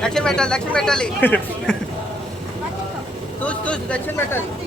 దక్షిణ పెట్టాలి దక్షిణ పెట్టాలి మధ్యలో. చూసి చూసి దక్షిణ పెట్టాలి అంతే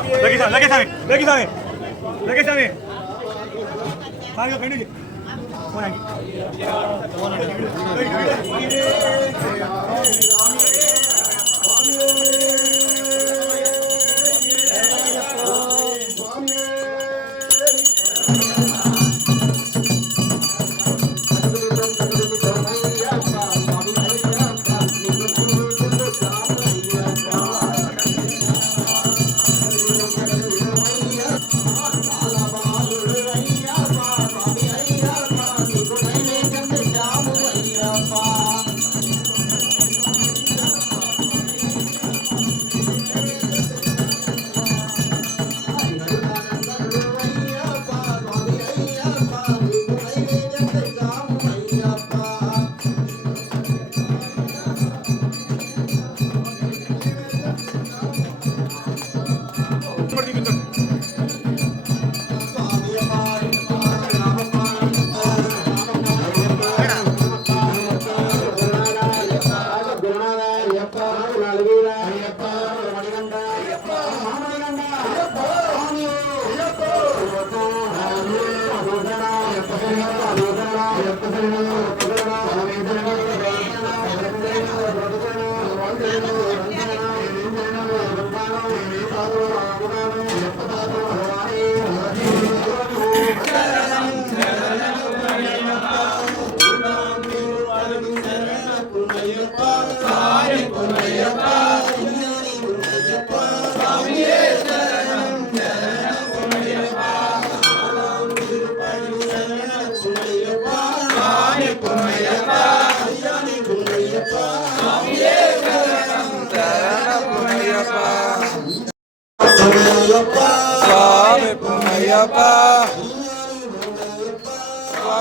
लगे सामने लगे सामने लगे सामने लगे सामने। सामने खड़ी जी कौन आएगी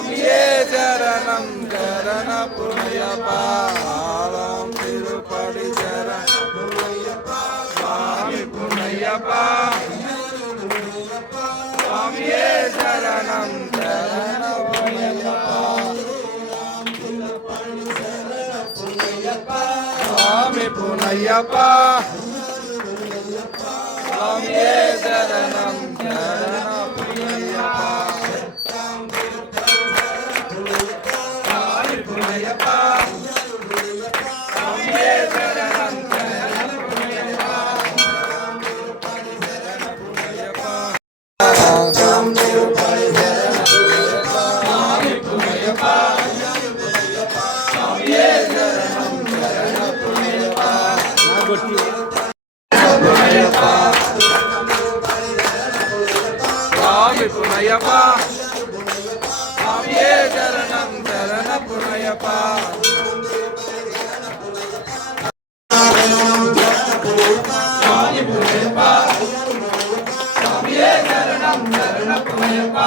స్వామియే చరణం చరణ పుణ్యప్ప ఆలం తిరుపడి చరణ పుణ్యప్ప స్వామి పుణ్యప్ప స్వామియే చరణం చరణ పుణ్యప్ప స్వామి పుణ్యప్ప స్వామి పునయప స్వామియే చరణం చరణ పునయప స్వామి పునయప స్వామియే చరణం చరణ పునయప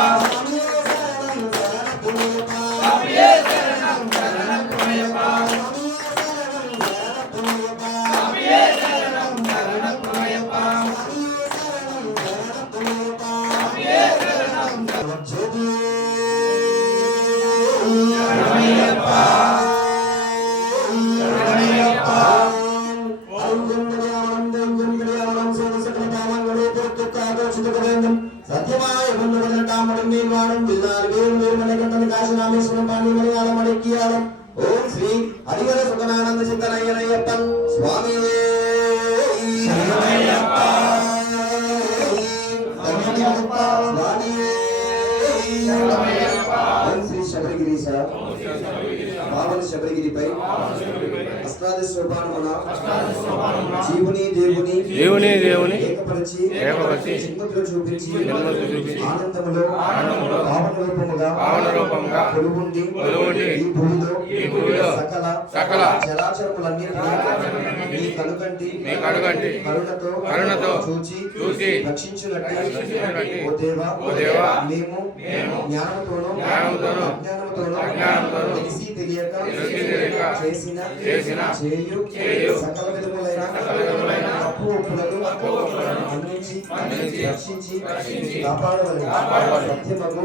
శబరిగిరిపై అష్టాదశ సోపానమున జీవుని దేవుని దేవుని దేవుని ఏకపరిచి ఏకపరిచి చిన్ముద్ర చూపించి చిన్ముద్ర చూపించి ఆనందములో ఆనందములో పావన రూపముగా పావన రూపముగా కొలువుండి కొలువుండి ఈ భూమిలో ఈ భూమిలో సకల సకల చరాచరములన్నిటినీ మీ కనుకంటి మీ కనుకంటి కరుణతో కరుణతో చూచి చూచి రక్షించునట్టి. ఓ దేవా ఓ దేవా మేము జ్ఞానముతోనూ జ్ఞానముతోనూ అజ్ఞానముతోనూ తెలియక చేసిన చేయు చేయు సకల విధములైన సకల విధములైన తప్పు ఒప్పులను మన్నించి రక్షించి కాపాడవలెను.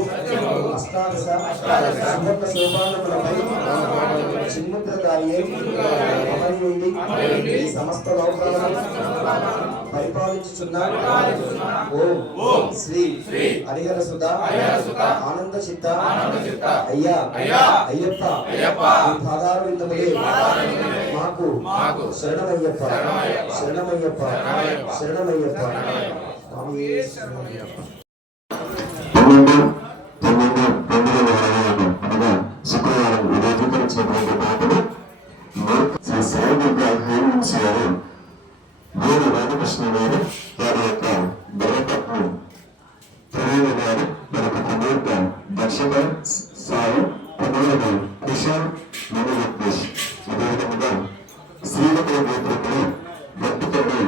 సత్యమగు అష్టాదశ సువర్ణ సోపానములపై చిన్ముద్రదారి అమరి ఈ సమస్త లోకాలను పరిపాలించుచున్న ఓం శ్రీ హరిహర సుధా ఆనంద చిత్త అయ్యా అయ్యప్ప. పాదార విందములే మాకు శరణమయ్యప్ప శరణమయ్యప్ప శరణమయ్యప్ప శుక్రవారం విలేకరించినటువంటి పాటలు హ్యాండ్స్ గారు వీరు రామకృష్ణ గారు వారి యొక్క బలపత్ని ప్రవీణ గారు మనకు కుమార్తె దర్శక సాయి కుమారుడు కుషాల్ మను వెంకటేష్ అదేవిధంగా శ్రీమతి గోత్రకులు భక్తులు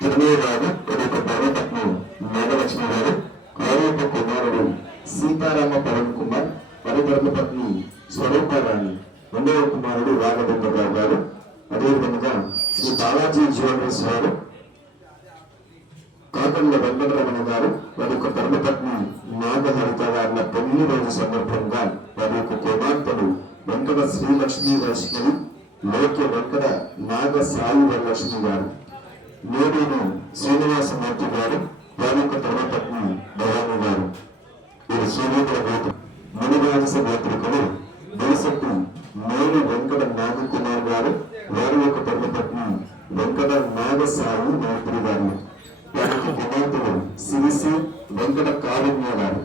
తిరుమల గారు వారి యొక్క బలపత్ని నాగలక్ష్మి గారు వారి కుమారుడు సీతారామ పవన్ కుమార్ వారి ధర్మపత్ని స్వరూపారాణి రెండవ కుమారుడు రాఘవేంద్రరావు గారు అదేవిధంగా శ్రీ బాలాజీ జ్యువెలర్స్ వారు కాకండ్ల వెంకటరమణ గారు వారి యొక్క ధర్మపత్ని నాగహరిత గారిన తొమ్మిది రోజు సందర్భంగా వారి యొక్క కుమార్తెలు వెంకట శ్రీలక్ష్మి వైష్ణవి లోక్య వెంకట నాగ సాయి వరలక్ష్మి గారు నేడేను శ్రీనివాసమూర్తి గారు వారి యొక్క ధర్మపత్ని భవాని గారు. వీరు సూర్యోదయ గోత్రం మునివారస గోత్రికులు దేశపు మేలు వెంకట నాగకుమార్ గారు వారి యొక్క ధర్మపత్ని వెంకట నాగసాయి మైత్రి గారు. వారికి యొక్క సిరిసి వెంకట కారుణ్య గారు.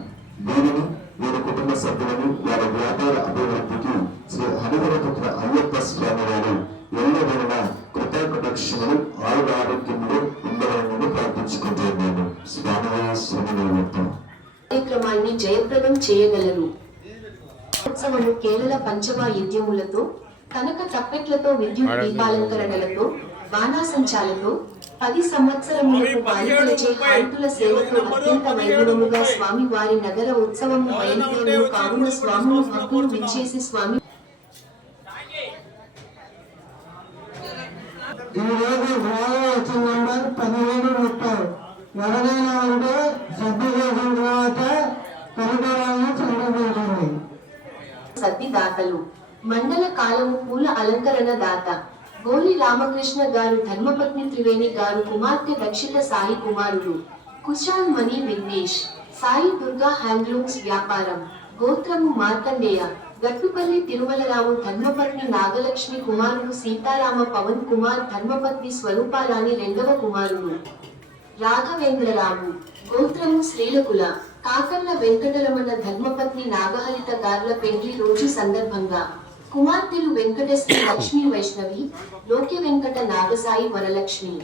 దీనిని వీరి కుటుంబ సభ్యులను వారి వ్యాపార అభివృద్ధికి శ్రీ హరిహరపుత్ర అయ్యప్ప స్వామి వారు ఎల్లవేళ కృతజ్ఞతలు ఆయుర ఆరోగ్యములు ఉండవాలని ప్రార్థించుకుంటున్నాను స్వామి స్వామి కార్యక్రమాన్ని జయప్రదం చేయగలరు. ఉత్సవము కేవల పంచవాయిద్యములతో కనక తప్పెట్లతో విద్యుత్ దీపాలంకరణలతో బాణాసంచాలతో పది సంవత్సరములకు బాలికలచే హారతుల సేవతో అత్యంత వైభవముగా స్వామి వారి నగర ఉత్సవము బయలుదేరు కావున స్వాములు భక్తులు విచ్చేసి స్వామి ఈరోజు రోజు వచ్చిన నెంబర్ పదిహేను ముప్పై ఎవరైనా ఉంటే సర్ది చేసిన తర్వాత కొనుగోలు చెందబోతుంది సద్ది దాతలు. మండల కాలము పూల అలంకరణ దాత. గోలి రామకృష్ణ గారు ధర్మపత్ని త్రివేణి గారు కుమార్తె దక్షిత సాయి కుమారుడు. కుశాల్ మణి విఘ్నేష్. సాయి దుర్గా హ్యాండ్లూమ్స్ వ్యాపారం. గోత్రము మార్కండేయ. గట్టుపల్లి తిరుమలరావు ధర్మపత్ని నాగలక్ష్మి కుమారుడు సీతారామ పవన్ కుమార్ ధర్మపత్ని స్వరూపారాణి రెండవ కుమారుడు. రాఘవేంద్రరావు గోత్రము శ్రీలకుల కాకర్ల వెంకటరమణ ధర్మపత్ని నాగహరిత గార్ల పెండ్లి రోజు సందర్భంగా. కుమార్తెలు Venkatasri Lakshmi Vaishnavi Lokya Venkata Nagasai Varalakshmi.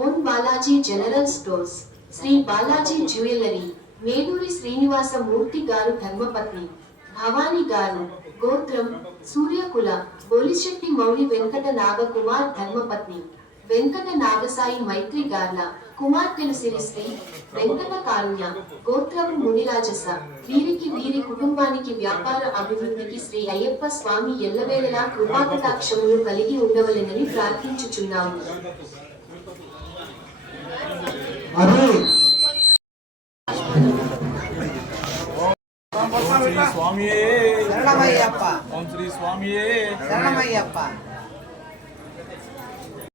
Om Balaji general stores. Sri Balaji jewellery Veluri Srinivasa Murthy garu ధర్మపత్ని. భవాని గారు గోత్రం సూర్యకుల బోలిశెట్టి మౌళి వెంకట నాగ కుమార్ ధర్మపత్ని వెంకట నాగసాయి మైత్రి గార్ల కుమార్తెలు సిరిశ్రీ వెంకట కారుణ్య గోత్రము మునిరాజస వీరికి వీరి కుటుంబానికి వ్యాపార అభివృద్ధికి శ్రీ అయ్యప్ప స్వామి ఎల్లవేళలా కృపాకటాక్షములు కలిగి ఉండవలెనని ప్రార్థించుచున్నాము. స్వామియే. శరణమయ్యప్ప. ఓం శ్రీ స్వామియే. శరణమయ్యప్ప.